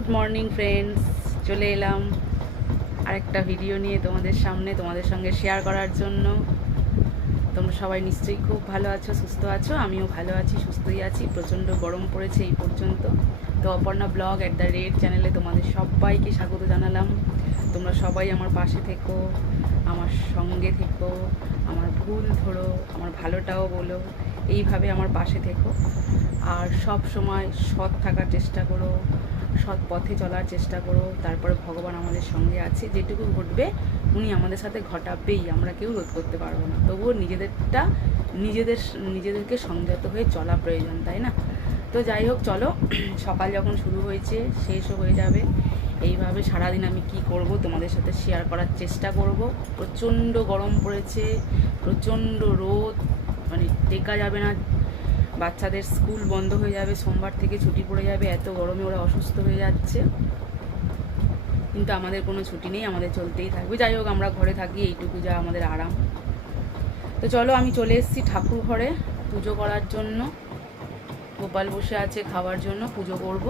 Good morning friends, চলে এলাম আরেকটা ভিডিও নিয়ে তোমাদের সামনে, তোমাদের সঙ্গে শেয়ার করার জন্য। তোমরা সবাই নিশ্চয়ই খুব ভালো আছো, সুস্থ আছো। আমিও ভালো আছি, সুস্থই আছি। প্রচণ্ড গরম পড়েছে এই পর্যন্ত। তো অপর্ণা ব্লগ @red চ্যানেলে তোমাদের সবাইকে স্বাগত জানালাম। তোমরা সবাই আমার পাশে থেকো, আমার সঙ্গে থেকো, আমার ভুল ধরো, আমার ভালোটাও বলো, এইভাবে আমার পাশে থেকো। আর সব সময় সৎ থাকার চেষ্টা করো, সৎ পথে চলার চেষ্টা করো। তারপরে ভগবান আমাদের সঙ্গে আছে, যেটুকু ঘটবে উনি আমাদের সাথে ঘটাবেই, আমরা কেউ রোধ করতে পারবো না। তবুও নিজেদেরকে সংযত হয়ে চলা প্রয়োজন, তাই না? তো যাই হোক, চলো। সকাল যখন শুরু হয়েছে, শেষও হয়ে যাবে। এইভাবে সারাদিন আমি কি করব তোমাদের সাথে শেয়ার করার চেষ্টা করব। প্রচণ্ড গরম পড়েছে, প্রচণ্ড রোদ, মানে টেকা যাবে না। বাচ্চাদের স্কুল বন্ধ হয়ে যাবে, সোমবার থেকে ছুটি পড়ে যাবে। এত গরমে ওরা অসুস্থ হয়ে যাচ্ছে, কিন্তু আমাদের কোনো ছুটি নেই, আমাদের চলতেই থাকবে। যাই হোক, আমরা ঘরে থাকি, এইটুকু যা আমাদের আরাম। তো চলো, আমি চলে এসেছি ঠাকুর ঘরে পুজো করার জন্য। গোপাল বসে আছে খাওয়ার জন্য, পুজো করব।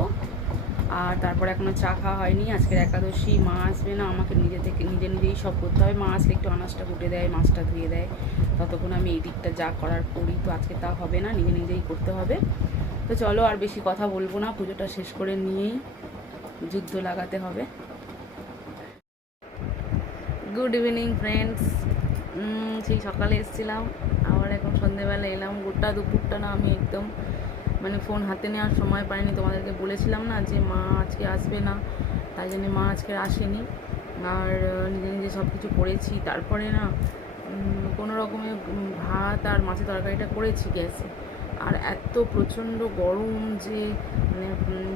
আর তারপর এখনও চা খাওয়া হয়নি। আজকের একাদশী, মা আসবে না, আমাকে নিজেই সব করতে হবে। মা আসলে একটু আনাজটা কুটে দেয়, মাছটা ধুয়ে দেয়, ততক্ষণ আমি এই দিকটা যা করার করি। তো আজকে তা হবে না, নিজেই করতে হবে। তো চলো, আর বেশি কথা বলবো না, পুজোটা শেষ করে নিয়েই যুদ্ধ লাগাতে হবে। Good evening friends. সেই সকালে এসেছিলাম, আবার এখন সন্ধেবেলা এলাম। গোটা দুপুরটা না আমি একদম মানে ফোন হাতে নেওয়ার সময় পাইনি। তোমাদেরকে বলেছিলাম না যে মা আজকে আসবে না, তাই জন্য মা আজকে আসেনি। আর নিজে সব কিছু করেছি। তারপরে না কোনো রকমে ভাত আর মাছের তরকারিটা করেছি গ্যাসে। আর এত প্রচণ্ড গরম যে মানে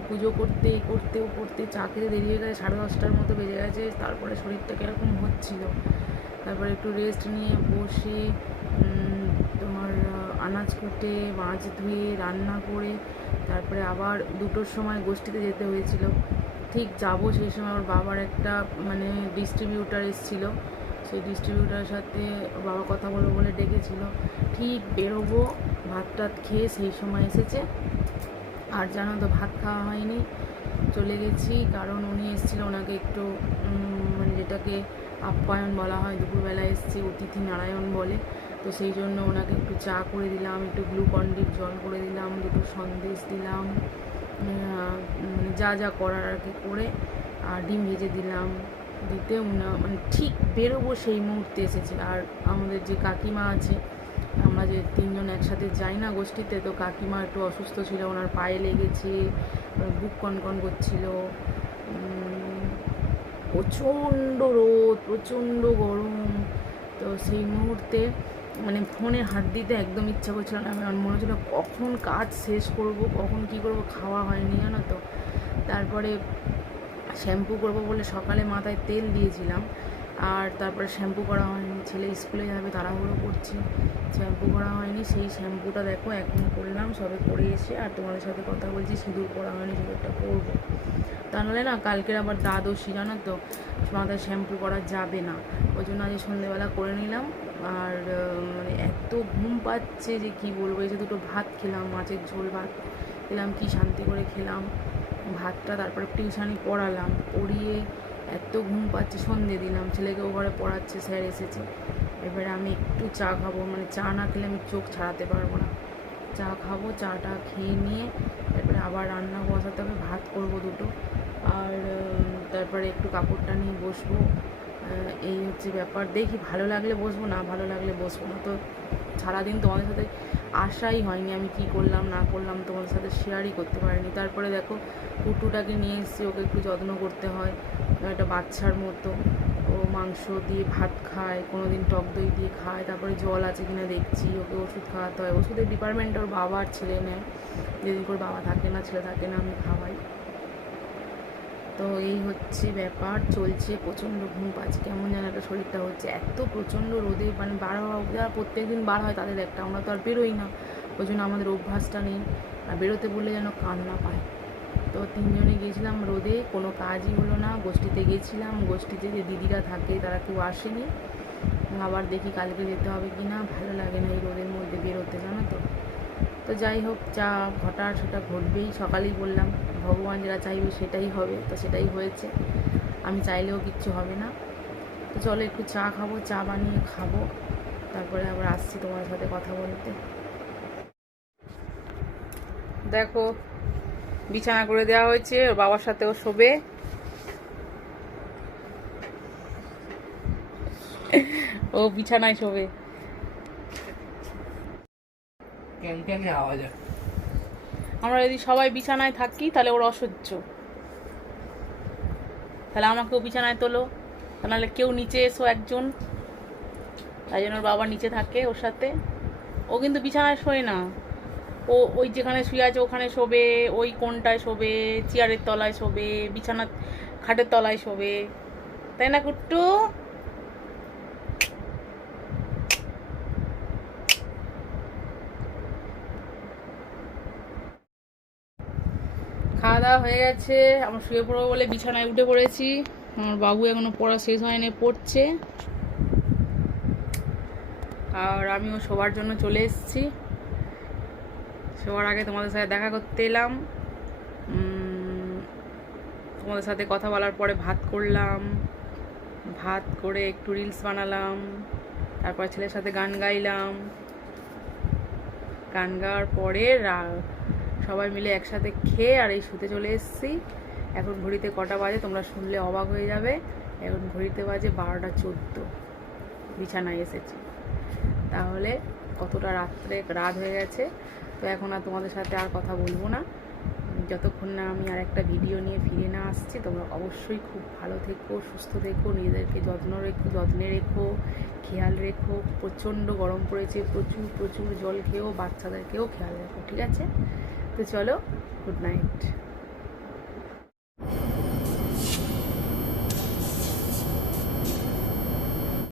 পুজো করতে চা খেতে দেরি হয়ে গেছে, 10:30টার মতো বেজে গেছে। তারপরে শরীরটা কীরকম হচ্ছিল। তারপরে একটু রেস্ট নিয়ে বসে তোমার আনাজ কুটে, মাছ ধুয়ে, রান্না করে, তারপরে আবার 2টোর সময় গোষ্ঠীতে যেতে হয়েছিল। ঠিক যাবো সেই সময় ওর বাবার একটা মানে ডিস্ট্রিবিউটার এসেছিলো। সেই ডিস্ট্রিবিউটারের সাথে বাবা কথা বলবো বলে ডেকেছিল। ঠিক বেরোবো ভাত টাত খেয়ে সেই সময় এসেছে। আর জানো তো, ভাত খাওয়া হয়নি, চলে গেছি। কারণ উনি এসেছিল, ওনাকে একটু মানে যেটাকে আপ্যায়ন বলা হয়, দুপুরবেলা এসেছি, অতিথি নারায়ণ বলে। তো সেই জন্য ওনাকে একটু চা করে দিলাম, একটু গ্লুকন্ডির জল করে দিলাম, 2টো সন্দেশ দিলাম, মানে যা করার আর কি করে, আর ডিম ভেজে দিলাম। দিতে মানে ঠিক বেরোবো সেই মুহূর্তে এসেছে। আর আমাদের যে কাকিমা আছে, আমরা যে 3জন একসাথে যাই না গোষ্ঠীতে, তো কাকিমা একটু অসুস্থ ছিল, ওনার পায়ে লেগেছে, বুক কনকন করছিল। প্রচণ্ড রোদ, প্রচণ্ড গরম। তো সেই মুহূর্তে মানে ফোনে হাত দিতে একদম ইচ্ছা করছিল না। আমার মনে হচ্ছিল কখন কাজ শেষ করব, কখন কী করব। খাওয়া হয়নি জানো তো। তারপরে শ্যাম্পু করব বলে সকালে মাথায় তেল দিয়েছিলাম, আর তারপরে শ্যাম্পু করা হয়নি। ছেলে স্কুলে যাবে, তাড়াহুড়ো করছি, শ্যাম্পু করা হয়নি। সেই শ্যাম্পুটা দেখো এখন করলাম, সবে করে এসে আর তোমাদের সাথে কথা বলছি। সিঁদুর করা হয়নি, সিঁদুরটা করবো। তা নাহলে না কালকের আবার দ্বাদশী, জানো তো, মাথায় শ্যাম্পু করা যাবে না। ওই জন্য আজ সন্ধ্যেবেলা করে নিলাম। আর মানে এত ঘুম পাচ্ছে যে কি বলবো। এসে 2টো ভাত খেলাম, মাছের ঝোল ভাত খেলাম, কি শান্তি করে খেলাম ভাতটা। তারপরে টিউশানি পড়ালাম, পড়িয়ে এত ঘুম পাচ্ছে, সন্ধে দিলাম, ছেলেকেও ঘরে পড়াচ্ছে, স্যার এসেছে। এবারে আমি একটু চা খাবো, মানে চা না খেলে আমি চোখ ছাড়াতে পারবো না। চা খাবো, চাটা খেয়ে নিয়ে তারপরে আবার রান্না বসাতে হবে, ভাত করবো 2টো। আর তারপরে একটু কাপড়টা নিয়ে বসবো। এই হচ্ছে ব্যাপার। দেখি ভালো লাগলে বসবো, না ভালো লাগলে বসবো না। তো সারাদিন তোমাদের সাথে আশাই হয়নি, আমি কি করলাম না করলাম তোমাদের সাথে শেয়ারই করতে পারিনি। তারপরে দেখো, কুটুটাকে নিয়ে এসেছি, ওকে একটু যত্ন করতে হয়, একটা বাচ্চার মতো। ও মাংস দিয়ে ভাত খায়, কোনো দিন টক দই দিয়ে খায়, তারপরে জল আছে কিনা দেখছি, ওকে ওষুধ খাওয়াতে হয়। ওষুধের ডিপার্টমেন্টে ওর বাবা আর ছেলে নেয়, যেদিন করে বাবা থাকে না, ছেলে থাকে না, আমি খাওয়াই। তো এই হচ্ছে ব্যাপার, চলছে। প্রচণ্ড ঘুম পাচ্ছে, কেমন যেন একটা শরীরটা হচ্ছে। এত প্রচণ্ড রোদে মানে বার হওয়া, যারা প্রত্যেক দিন বার হয় তাদের একটা, আমরা তো আর বেরোই না, ওই জন্য আমাদের অভ্যাসটা নেই। আর বেরোতে বললে যেন কান্না পায়। তো 3জনে গিয়েছিলাম রোদে, কোনো কাজই হলো না। গোষ্ঠীতে গিয়েছিলাম, গোষ্ঠীতে যে দিদিরা থাকে তারা কেউ আসেনি। আবার দেখি কালকে যেতে হবে কি না। ভালো লাগে না এই রোদের মধ্যে বেরোতে, জানো তো। তো যাই হোক, যা ঘটার সেটা ঘটবেই। সকালেই বললাম ভগবান যেটা চাইবে সেটাই হবে, তো সেটাই হয়েছে। আমি চাইলেও কিচ্ছু হবে না। তো চলো একটু চা খাবো, চা বানিয়ে খাবো, তারপরে আবার আসছি তোমার সাথে কথা বলতে। দেখো বিছানা করে দেওয়া হয়েছে, ওর বাবার সাথেও শোবে। ও বিছানায় শোবে। আমরা যদি সবাই বিছানায় থাকি তাহলে ওর অসহ্য, তাহলে আমাকেও বিছানায় তোলো, তা নাহলে কেউ নিচে এসো একজন। তাই জন্য ওর বাবা নিচে থাকে ওর সাথে। ও কিন্তু বিছানায় শোয় না, ও ওই যেখানে শুয়ে আছে ওখানে শোবে, ওই কোণটায় শোবে, চেয়ারের তলায় শোবে, বিছানা খাটের তলায় শোবে, তাই না কুট্টু? খাওয়া দাওয়া হয়ে গেছে, আমার শুয়ে পড়বো বলে বিছানায় উঠে পড়েছি। আমার বাবু এখনো পড়া শেষ হয়নি, পড়ছে। আর আমিও শোবার জন্য চলে এসেছি। শোয়ার আগে তোমাদের সাথে দেখা করতে এলাম। তোমাদের সাথে কথা বলার পরে ভাত করলাম, ভাত করে একটু রিলস বানালাম, তারপর ছেলের সাথে গান গাইলাম। গান গাওয়ার পরে সবাই মিলে একসাথে খেয়ে আর এই শুতে চলে এসেছি। এখন ঘড়িতে কটা বাজে তোমরা শুনলে অবাক হয়ে যাবে। এখন ঘড়িতে বাজে 12:14, বিছানায় এসেছি। তাহলে কতটা রাত হয়ে গেছে। তো এখন আর তোমাদের সাথে আর কথা বলবো না, যতক্ষণ না আমি আর একটা ভিডিও নিয়ে ফিরে না আসছি। তোমরা অবশ্যই খুব ভালো থেকো, সুস্থ থেকো, নিজেদেরকে যত্নে রেখো, খেয়াল রেখো। প্রচণ্ড গরম পড়েছে, প্রচুর প্রচুর জল খেয়েও, বাচ্চাদেরকেও খেয়াল রেখো, ঠিক আছে? তো চলো, গুড নাইট।